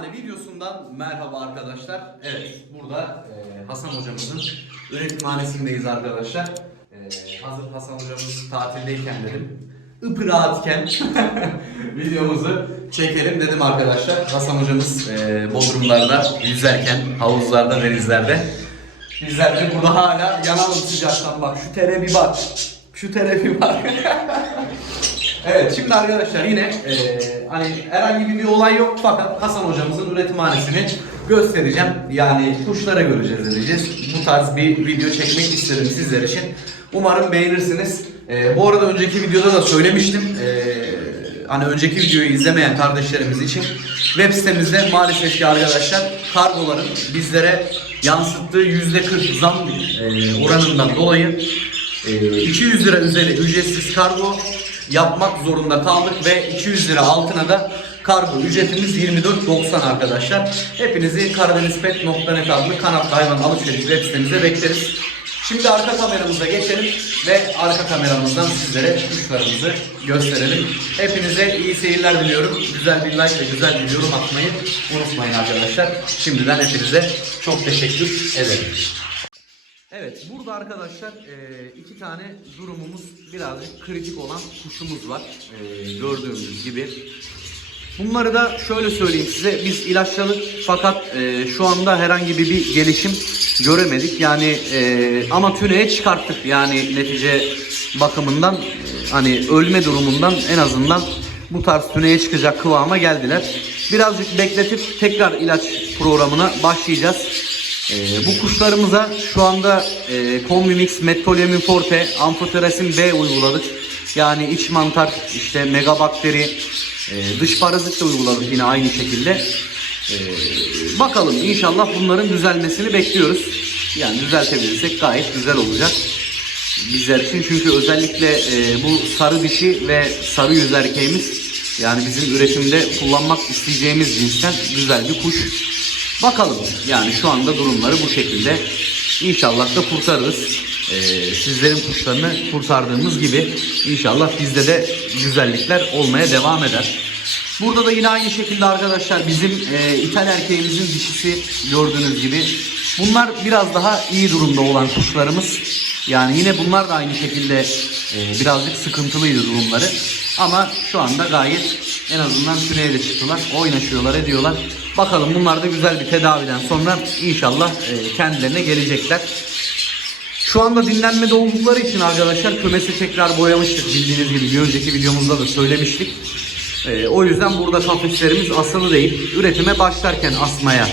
Üretimhane videosundan merhaba arkadaşlar. Evet burada e, Hasan hocamızın üretimhanesindeyiz arkadaşlar. E, hazır Hasan hocamız tatildeyken dedim. Ipı rahatken videomuzu çekelim dedim arkadaşlar. Hasan hocamız e, Bodrumlarda yüzerken, havuzlarda, denizlerde. Bizler de burada hala yanalım sıcaktan bak şu tere bir bak. Şu tere bir bak. Evet şimdi arkadaşlar yine eee, hani herhangi bir olay yok fakat Hasan hocamızın üretimhanesini göstereceğim. Yani kuşlara göreceğiz edeceğiz. Bu tarz bir video çekmek istedim sizler için. Umarım beğenirsiniz. Eee, bu arada önceki videoda da söylemiştim. Eee, hani önceki videoyu izlemeyen kardeşlerimiz için web sitemizde maalesef ki arkadaşlar kargoların bizlere yansıttığı %40 zam eee, oranından dolayı ee, 200 lira üzeri ücretsiz kargo yapmak zorunda kaldık ve 200 lira altına da kargo ücretimiz 24.90 arkadaşlar. Hepinizi karadenizpet.net adlı kanatlı hayvan alışveriş web sitemize bekleriz. Şimdi arka kameramıza geçelim ve arka kameramızdan sizlere kuşlarımızı gösterelim. Hepinize iyi seyirler diliyorum. Güzel bir like ve güzel bir yorum atmayı unutmayın arkadaşlar. Şimdiden hepinize çok teşekkür ederim. Evet burada arkadaşlar e, iki tane durumumuz birazcık kritik olan kuşumuz var. E, gördüğünüz gibi. Bunları da şöyle söyleyeyim size biz ilaçladık fakat e, şu anda herhangi bir, bir gelişim göremedik. Yani ama tüneye çıkarttık yani netice bakımından hani ölme durumundan en azından bu tarz tüneye çıkacak kıvama geldiler. Birazcık bekletip tekrar ilaç programına başlayacağız. Ee, bu kuşlarımıza şu anda e, Combimix, Metolyamin Forte, Amphotericin B uyguladık. Yani iç mantar, işte megabakteri, e, dış parazit de uyguladık yine aynı şekilde. Ee, bakalım inşallah bunların düzelmesini bekliyoruz. Yani düzeltebilirsek gayet güzel olacak bizler için. Çünkü özellikle e, bu sarı dişi ve sarı yüz erkeğimiz yani bizim üretimde kullanmak isteyeceğimiz cinsten güzel bir kuş. Bakalım yani şu anda durumları bu şekilde. İnşallah da kurtarırız. Ee, sizlerin kuşlarını kurtardığımız gibi inşallah bizde de güzellikler olmaya devam eder. Burada da yine aynı şekilde arkadaşlar bizim e, İthal erkeğimizin dişisi gördüğünüz gibi. Bunlar biraz daha iyi durumda olan kuşlarımız. Yani yine bunlar da aynı şekilde e, birazcık sıkıntılıydı durumları. Ama şu anda gayet en azından tüneye de çıktılar. Oynaşıyorlar ediyorlar. Bakalım bunlar da güzel bir tedaviden sonra inşallah e, kendilerine gelecekler. Şu anda dinlenmede oldukları için arkadaşlar kümesi tekrar boyamıştık bildiğiniz gibi bir önceki videomuzda da söylemiştik. Ee, o yüzden burada kafeslerimiz asılı değil. Üretime başlarken asmaya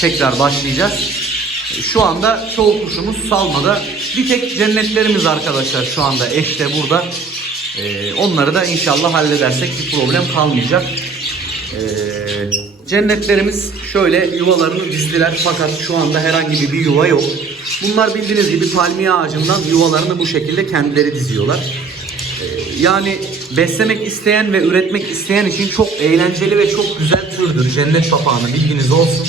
tekrar başlayacağız. Ee, Şu anda çoğu kuşumuz salmada. Bir tek cennetlerimiz arkadaşlar şu anda eşte burada. Ee, onları da inşallah halledersek bir problem kalmayacak. Ee, cennetlerimiz şöyle yuvalarını dizdiler fakat şu anda herhangi bir yuva yok. Bunlar bildiğiniz gibi palmiye ağacından yuvalarını bu şekilde kendileri diziyorlar. Ee, Yani beslemek isteyen ve üretmek isteyen için çok eğlenceli ve çok güzel türdür cennet papağanı bilginiz olsun.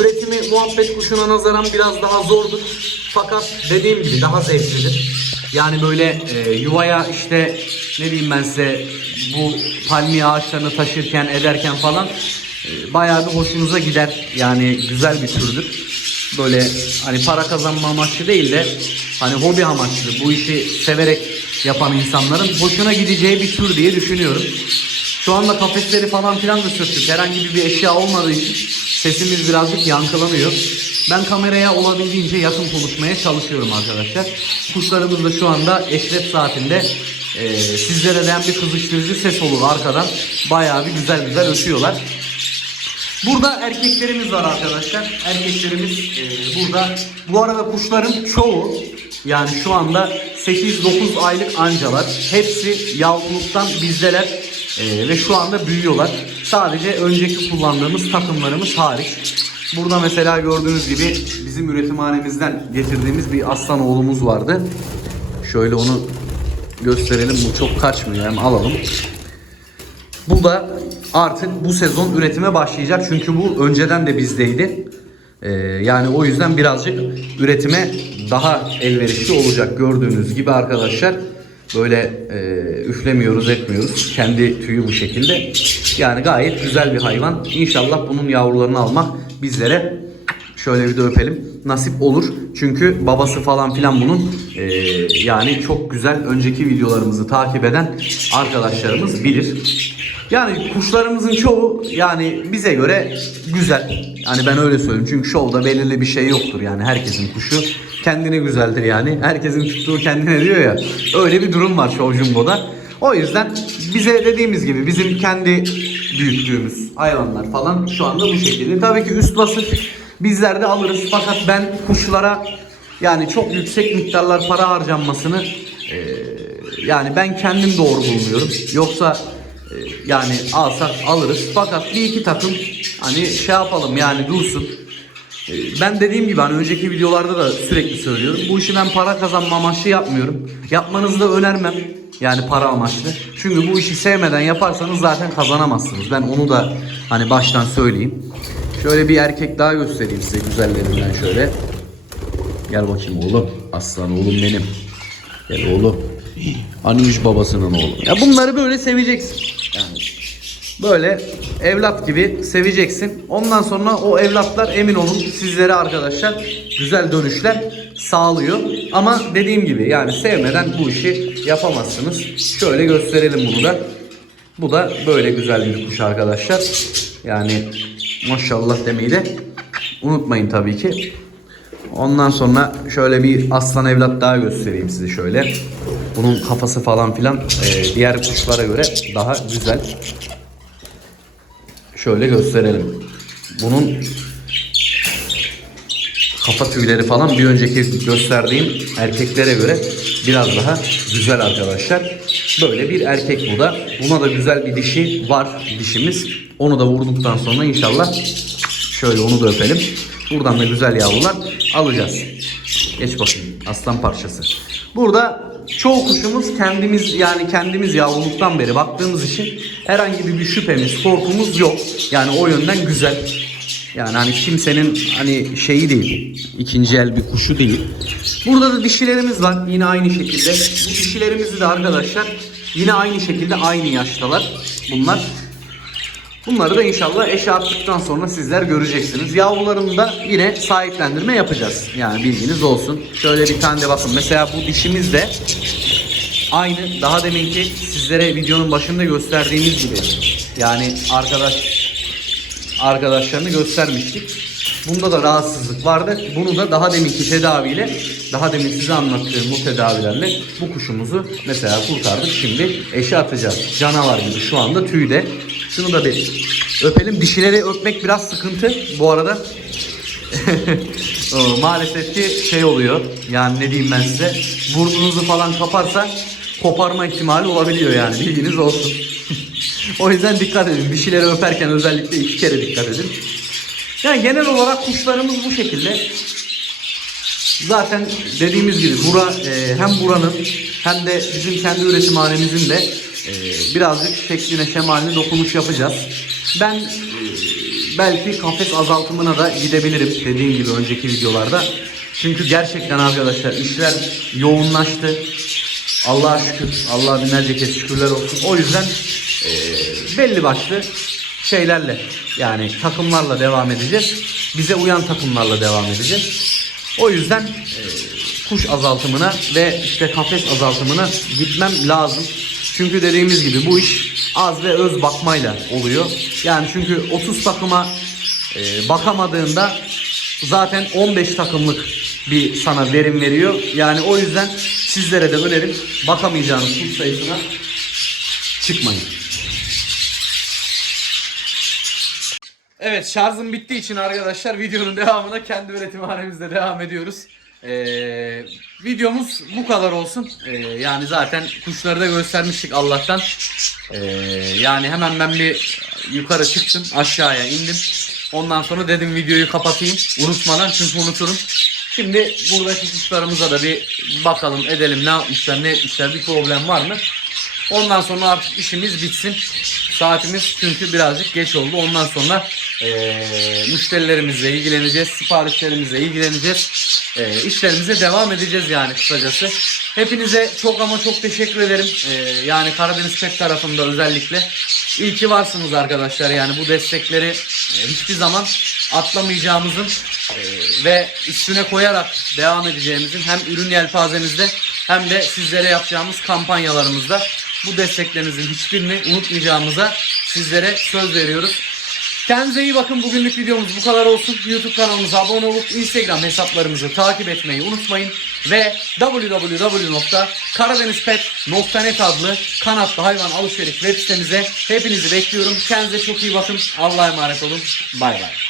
Üretimi muhabbet kuşuna nazaran biraz daha zordur. Fakat dediğim gibi daha zevklidir. Yani böyle e, yuvaya işte ne diyeyim ben size bu palmiye ağaçlarını taşırken ederken falan e, bayağı bir hoşunuza gider. Yani güzel bir türdür. Böyle hani para kazanma amaçlı değil de hani hobi amaçlı bu işi severek yapan insanların hoşuna gideceği bir tür diye düşünüyorum. Şu anda kafesleri falan filan da sürttük. Herhangi bir eşya olmadığı için sesimiz birazcık yankılanıyor. Ben kameraya olabildiğince yakın konuşmaya çalışıyorum arkadaşlar. Kuşlarımız da şu anda eşref saatinde e, sizlere de hem bir kızıştırıcı ses olur arkadan. Bayağı bir güzel güzel ötüyorlar. Burada erkeklerimiz var arkadaşlar. Erkeklerimiz e, burada. Bu arada kuşların çoğu yani şu anda 8-9 aylık ancalar. Hepsi yavruluktan bizdeler e, ve şu anda büyüyorlar. Sadece önceki kullandığımız takımlarımız hariç. Burada mesela gördüğünüz gibi bizim üretimhanemizden getirdiğimiz bir aslan oğlumuz vardı. Şöyle onu gösterelim. Bu çok kaçmıyor. Hem alalım. Bu da artık bu sezon üretime başlayacak. Çünkü bu önceden de bizdeydi. Ee, yani o yüzden birazcık üretime daha elverişli olacak gördüğünüz gibi arkadaşlar. Böyle e, üflemiyoruz etmiyoruz. Kendi tüyü bu şekilde. Yani gayet güzel bir hayvan. İnşallah bunun yavrularını almak bizlere şöyle bir de öpelim. Nasip olur. Çünkü babası falan filan bunun e, yani çok güzel önceki videolarımızı takip eden arkadaşlarımız bilir. Yani kuşlarımızın çoğu yani bize göre güzel. Yani ben öyle söyleyeyim. Çünkü şovda belirli bir şey yoktur yani herkesin kuşu kendine güzeldir yani. Herkesin tuttuğu kendine diyor ya. Öyle bir durum var Show Jumbo'da. O yüzden bize dediğimiz gibi bizim kendi büyüttüğümüz hayvanlar falan şu anda bu şekilde. Tabii ki üst basık bizler de alırız fakat ben kuşlara yani çok yüksek miktarlar para harcanmasını eee, yani ben kendim doğru bulmuyorum. Yoksa e, yani alsak alırız. Fakat bir iki takım hani şey yapalım yani dursun. E, Ben dediğim gibi hani önceki videolarda da sürekli söylüyorum. Bu işi ben para kazanma amaçlı yapmıyorum. Yapmanızı da önermem. Yani para amaçlı. Çünkü bu işi sevmeden yaparsanız zaten kazanamazsınız. Ben onu da hani baştan söyleyeyim. Şöyle bir erkek daha göstereyim size güzellerinden şöyle. Gel bakayım oğlum. Aslan oğlum benim. Gel oğlum. Üç babasının oğlu. Ya bunları böyle seveceksin. Yani böyle evlat gibi seveceksin. Ondan sonra o evlatlar emin olun sizlere arkadaşlar güzel dönüşler sağlıyor. Ama dediğim gibi yani sevmeden bu işi yapamazsınız. Şöyle gösterelim bunu da. Bu da böyle güzel bir kuş arkadaşlar. Yani maşallah demeyi de unutmayın tabii ki. Ondan sonra şöyle bir aslan evlat daha göstereyim size şöyle. Bunun kafası falan filan e, diğer kuşlara göre daha güzel. Şöyle gösterelim. Bunun kafa tüyleri falan bir önceki gösterdiğim erkeklere göre biraz daha güzel arkadaşlar. Böyle bir erkek bu da. Buna da güzel bir dişi var dişimiz. Onu da vurduktan sonra inşallah şöyle onu da öpelim. Buradan da güzel yavrular alacağız. Geç bakayım aslan parçası. Burada çoğu kuşumuz kendimiz yani kendimiz yavruluktan beri baktığımız için herhangi bir şüphemiz, korkumuz yok. Yani o yönden güzel. Yani hani kimsenin hani şeyi değil, ikinci el bir kuşu değil. Burada da dişilerimiz var yine aynı şekilde. Bu dişilerimizi de arkadaşlar yine aynı şekilde aynı yaştalar bunlar. Bunları da inşallah eşe attıktan sonra sizler göreceksiniz. Yavrularını da yine sahiplendirme yapacağız. Yani bilginiz olsun. Şöyle bir tane de bakın. Mesela bu dişimiz de aynı daha deminki sizlere videonun başında gösterdiğimiz gibi. Yani arkadaş arkadaşlarını göstermiştik. Bunda da rahatsızlık vardı. Bunu da daha deminki tedaviyle, daha demin size anlattığım bu tedavilerle bu kuşumuzu mesela kurtardık. Şimdi eşe atacağız. Canavar gibi şu anda tüyde. Şunu da bir öpelim. Dişileri öpmek biraz sıkıntı bu arada. O, Maalesef ki şey oluyor. Yani ne diyeyim ben size. Burnunuzu falan kaparsa koparma ihtimali olabiliyor yani. Bilginiz olsun. o yüzden dikkat edin. Dişileri öperken özellikle iki kere dikkat edin. Yani genel olarak kuşlarımız bu şekilde. Zaten dediğimiz gibi bura e, hem buranın hem de bizim kendi üretimhanemizin de e, birazcık şekline şemaline dokunuş yapacağız. Ben e, belki kafes azaltımına da gidebilirim dediğim gibi önceki videolarda. Çünkü gerçekten arkadaşlar işler yoğunlaştı. Allah'a şükür, Allah'a binlerce kez şükürler olsun. O yüzden e, belli başlı şeylerle yani takımlarla devam edeceğiz. Bize uyan takımlarla devam edeceğiz. O yüzden e, kuş azaltımına ve işte kafes azaltımına gitmem lazım. Çünkü dediğimiz gibi bu iş az ve öz bakmayla oluyor. Yani çünkü 30 takıma e, bakamadığında zaten 15 takımlık bir sana verim veriyor. Yani o yüzden sizlere de önerim bakamayacağınız kuş sayısına çıkmayın. Evet şarjım bittiği için arkadaşlar videonun devamına kendi üretimhanemizde devam ediyoruz. Ee, videomuz bu kadar olsun. Ee, yani zaten kuşları da göstermiştik Allah'tan. Ee, yani hemen ben bir yukarı çıktım aşağıya indim. Ondan sonra dedim videoyu kapatayım unutmadan çünkü unuturum. Şimdi buradaki kuşlarımıza da bir bakalım edelim ne yapmışlar ne etmişler bir problem var mı? Ondan sonra artık işimiz bitsin. Saatimiz çünkü birazcık geç oldu. Ondan sonra eee müşterilerimizle ilgileneceğiz. Siparişlerimizle ilgileneceğiz. Eee işlerimize devam edeceğiz yani kısacası. Hepinize çok ama çok teşekkür ederim. Ee, yani Karadeniz Pet tarafında özellikle. İyi ki varsınız arkadaşlar. Yani bu destekleri e, hiçbir zaman atlamayacağımızın e, ve üstüne koyarak devam edeceğimizin hem ürün yelpazemizde hem de sizlere yapacağımız kampanyalarımızda bu desteklerinizin hiçbirini unutmayacağımıza sizlere söz veriyoruz. Kendinize iyi bakın. Bugünlük videomuz bu kadar olsun. YouTube kanalımıza abone olup Instagram hesaplarımızı takip etmeyi unutmayın. Ve www.karadenizpet.net adlı kanatlı hayvan alışveriş web sitemize hepinizi bekliyorum. Kendinize çok iyi bakın. Allah'a emanet olun. Bay bay.